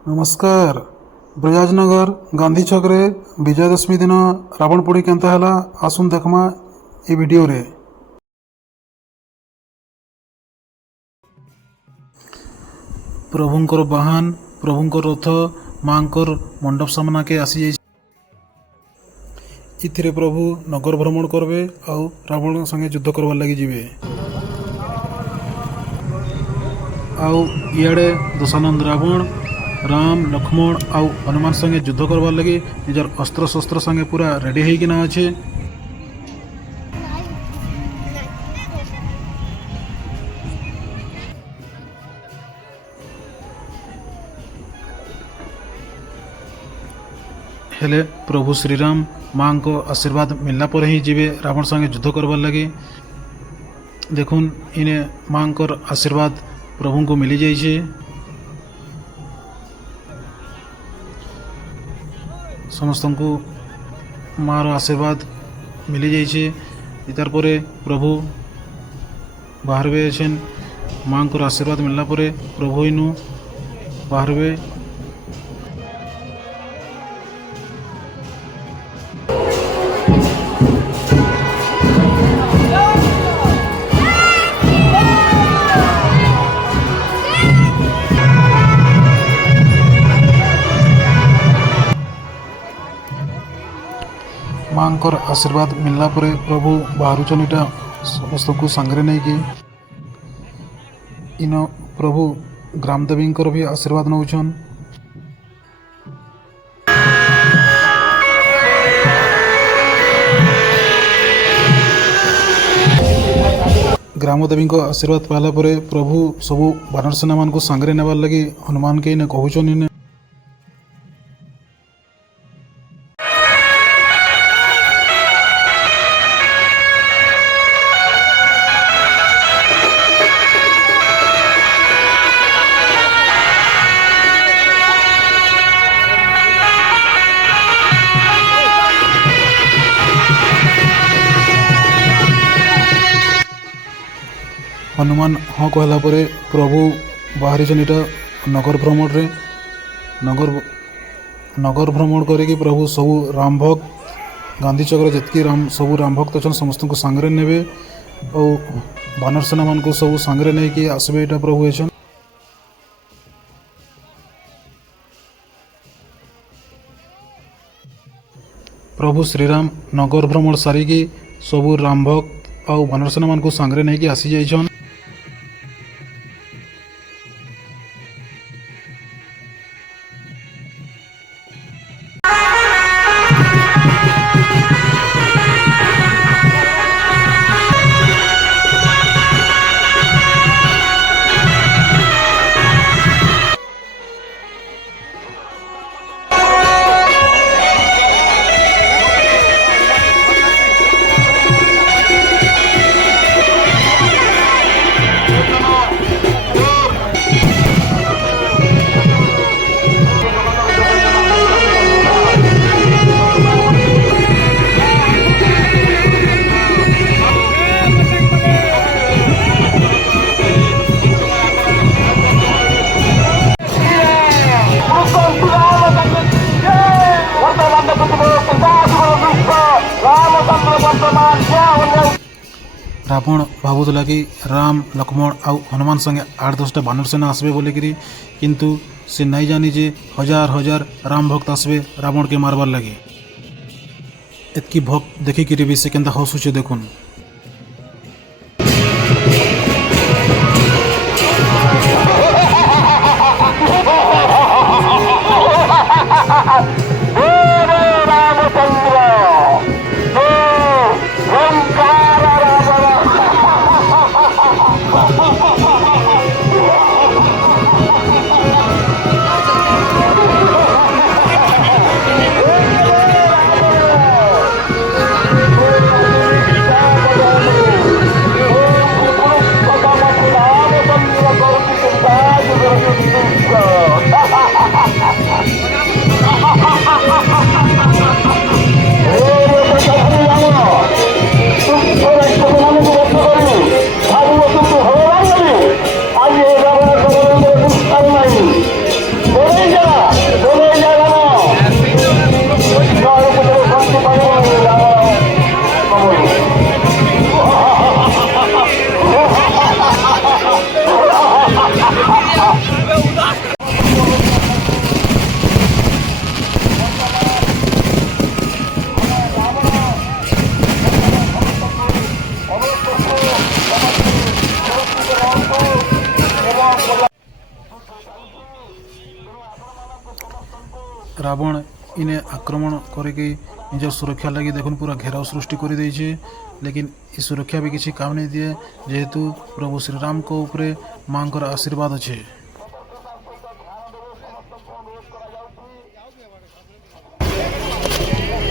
नमस्कार। ब्रजाजनगर गांधी छक रे विजयदशमी दिन रावण पोड़ी केंता हला आसुन देखमा ए वीडियो रे। प्रभुंकर वाहन प्रभुंकर रथ मांकर मंडप सामना के आसी जाइछे। इथिरे प्रभु नगर भ्रमण करबे आउ रावण संगे युद्ध करबार लगी जिवे। आउ इयाड़े दशानंद रावण राम लक्ष्मण आउ हनुमान संगे युद्ध करबार लगी निजर अस्त्र शस्त्र संगे पूरा रेडी होइकिना अच्छे। हेले प्रभु श्रीराम माँ को आशीर्वाद मिलला पर ही जीवे रावण संगे युद्ध करबार लगी। देखुन इने माँ को आशीर्वाद प्रभु को मिली जाइए। समस्त को मार आशीर्वाद मिली जाइए। इतार परे प्रभु बाहरबे अछेन माँ को आशीर्वाद मिलला परे प्रभु इनु बाहरबे। माँ को आशीर्वाद मिलला परे प्रभु बाहरुचन इटा समस्त को सांगरे नहीं कि इन प्रभु ग्रामदेवी भी आशीर्वाद नौछन। ग्रामदेवी को आशीर्वाद पाला परे प्रभु सबू बानर सेना मान को सांगरे नेबार लगी हनुमान के इने कहउछन। इने हनुमान हाँ कहला परे प्रभु बाहरी इटा नगर भ्रमण रे नगर भ्रमण करिकी प्रभु सबू राम भक्त गांधी चक्र जितकी सबू राम भक्त अच्छा समस्त को सांगरे नेबे और बानर सेना मान को सबू सांगरे नहीं कि आसबे इटा प्रभु एछन। प्रभु श्रीराम नगर भ्रमण सारिकी सबू राम भक्त और बानर सेना मान को सांगरे नहीं कि आसी जाइछन। रावण भावुला कि राम लक्ष्मण आउ हनुमान संगे 8-10टा बानर सेना आसबे बोलिकी किंतु से नहीं जानी जे हजार हजार राम भक्त आसबे रावण के मारबार लगे। एतकी भक्त देखिकी भी से केंता हसुचे देखुन। ରାବଣ ଇନେ ଆକ୍ରମଣ କରିକି ନିଜ ସୁରକ୍ଷା ଲାଗି ଦେଖୁନ୍ ପୁରା ଘେରାଉ ସୃଷ୍ଟି କରିଦେଇଛେ, ଲେକିନ୍ ଏ ସୁରକ୍ଷା ବି କିଛି କାମ ନାଇଁ ଦିଏ, ଯେହେତୁ ପ୍ରଭୁ ଶ୍ରୀରାମଙ୍କ ଉପରେ ମାଙ୍କର ଆଶୀର୍ବାଦ ଅଛେ।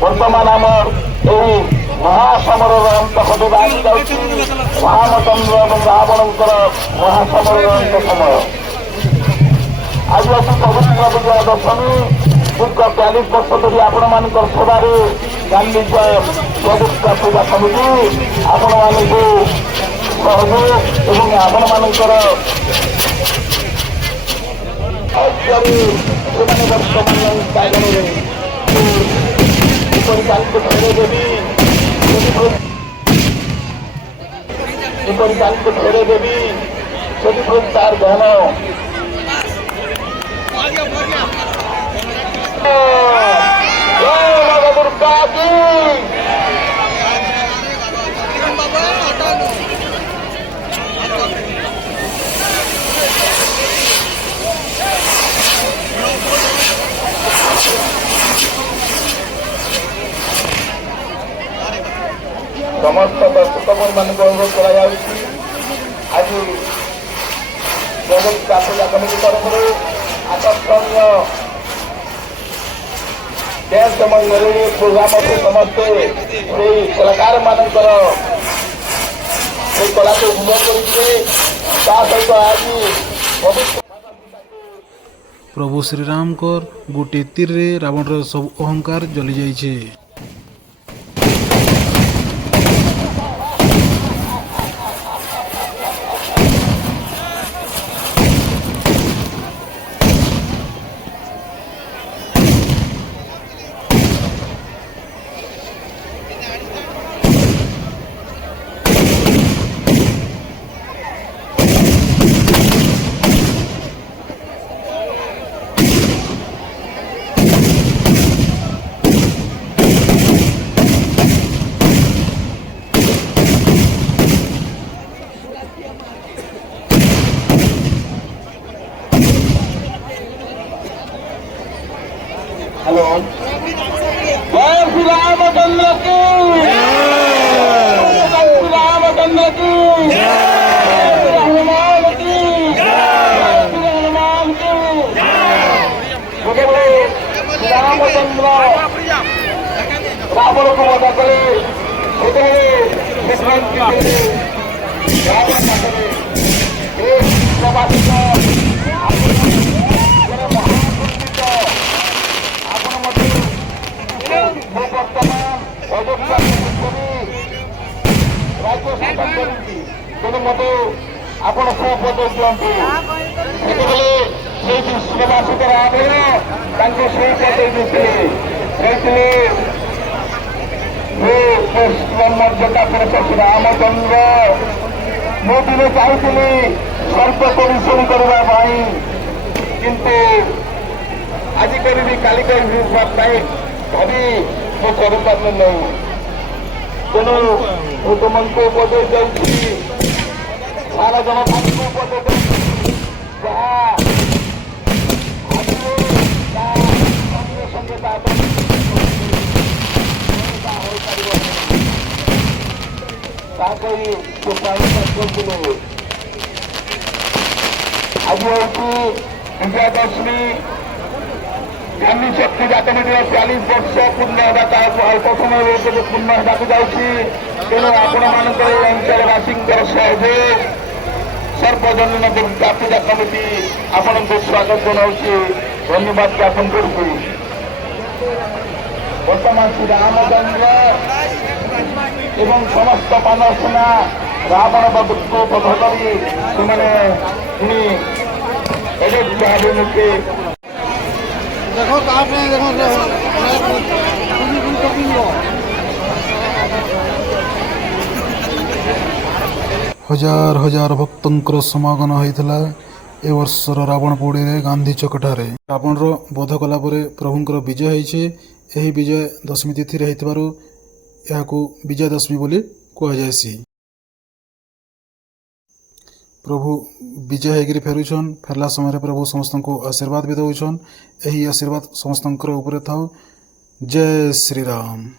ବର୍ତ୍ତମାନ ଆମର ଏହି ମହାସମରର ଅନ୍ତ ଘଟିବାକୁ ଯାଉଛି। ରାମଚନ୍ଦ୍ର ଏବଂ ରାବଣଙ୍କର ମହାସମରର ଅନ୍ତ ସମୟ। ଆଜି ଅତି ପବିତ୍ର ବିଜୟା ଦଶମୀ। ଦୀର୍ଘ 40 ବର୍ଷ ଧରି ଆପଣମାନଙ୍କର ସେବାରେ ଗାନ୍ଧୀଜ ପ୍ରଭୁତ୍ୱ ପୂଜା ସମିତି ଆପଣମାନଙ୍କୁ ସହଯୋଗ ଏବଂ ଆପଣମାନଙ୍କର ସେମାନେ ବର୍ତ୍ତମାନ କାଗଜରେ ପରିଚାଳିତ ଫେରେ ଦେବି ପରିଚାଳିତ ଫେରେ ଦେବି ସେଥିପ୍ରତି ତାର ଜ୍ଞାନ ଦୁର୍ଗା କି ସମସ୍ତ ଦର୍ଶକମାନଙ୍କୁ ଅନୁରୋଧ କରାଯାଉଛି ଆଜି ଜଗତ ପୂଜା କମିଟି ତରଫରୁ ଆକର୍ଷଣୀୟ ଡ୍ୟାନ୍ସ ଏବଂ ମେଲୋଡି ପ୍ରୋଗ୍ରାମକୁ ସମସ୍ତେ ସେଇ କଳାକାରମାନଙ୍କର ସେଇ କଳାକୁ ଉପଭୋଗ କରିଥିଲେ। ତା ସହିତ ଆଜି ପ୍ରଭୁ ଶ୍ରୀରାମଙ୍କର ଗୋଟିଏ ତୀରରେ ରାବଣର ସବୁ ଅହଙ୍କାର ଜଳି ଯାଇଛେ। हेलो जय श्री रामचंद्र की जय श्री रामचंद्र की हनुमान की श्री हनुमान की रामचंद्र रावण को वध करे ତେଣୁ ମୋତେ ଆପଣ ସୁପଦେଶ ଦିଅନ୍ତୁ। ସେତେବେଳେ ସେଇ ବିଶ୍ୱବାସିତ ରାବଣ ତାଙ୍କୁ ସୁପଦେଶ ଦେଇଥିଲେ, କହିଥିଲେ ମର୍ଯ୍ୟାଦା ପୁରୁଷ ରାମଚନ୍ଦ୍ର ମୁଁ ଦିନେ ଚାହୁଁଥିଲି ସ୍ୱର୍ଗ ପରିଶ୍ରମ କରିବା ପାଇଁ, କିନ୍ତୁ ଆଜି କରିବି କାଲି କରିବି ପାଇଁ ଭାବି ମୁଁ କରିପାରିଲି ନାହିଁ। ତେଣୁ ମୁଁ ତୁମଙ୍କୁ ଉପଦେଶ ଦେଉଛି, ସାରା ଜନତାଙ୍କୁ ଉପଦେଶ ଦେଉଛି, ଯାହା ସଙ୍ଗେ ସଙ୍ଗେ ତାହା ହୋଇପାରିବ ତାହାକରି ସେ ପ୍ରାଣୀ କରୁଥିଲେ। ଆଜି ହେଉଛି ବିଜୟା ଦଶମୀ। ଗାନ୍ଧୀ ଶକ୍ତି ଜାତମିଟିର 40 ବର୍ଷ ପୂର୍ଣ୍ଣ ହେବା ତାହାକୁ ଅଳ୍ପ ସମୟ ଭିତରେ ପୂର୍ଣ୍ଣ ହେବାକୁ ଯାଉଛି। ତେଣୁ ଆପଣମାନଙ୍କର ଏହି ଅଞ୍ଚଳବାସୀଙ୍କର ସହଯୋଗ ସର୍ବଜନୀନ ଦୁର୍ଗା ପୂଜା କମିଟି ଆପଣଙ୍କୁ ସ୍ୱାଗତ ଜଣାଉଛି, ଧନ୍ୟବାଦ ଜ୍ଞାପନ କରୁଛି। ବର୍ତ୍ତମାନ ଶ୍ରୀ ରାମଚନ୍ଦ୍ର ଏବଂ ସମସ୍ତ ମାନବ ସେନା ରାବଣ ବଧକୁ ବଧ କରି ସେମାନେ ପୁଣି ଅଯୋଧ୍ୟା ଅଭିମୁଖେ देखो कहाँ पे है, देखो ହଜାର ହଜାର ଭକ୍ତଙ୍କର ସମାଗମ ହୋଇଥିଲା ଏ ବର୍ଷର ରାବଣ ପୋଡ଼ିରେ ଗାନ୍ଧୀ ଚକଠାରେ। ରାବଣର ବଧ କଲା ପରେ ପ୍ରଭୁଙ୍କର ବିଜୟ ହୋଇଛି। ଏହି ବିଜୟ ଦଶମୀ ତିଥିରେ ହୋଇଥିବାରୁ ଏହାକୁ ବିଜୟା ଦଶମୀ ବୋଲି କୁହାଯାଏସି। प्रभु विजय होकर फेरुछन फेरला समय प्रभु समस्त को आशीर्वाद भी दौन। यही आशीर्वाद समस्त उपरे थाउ। जय श्री राम।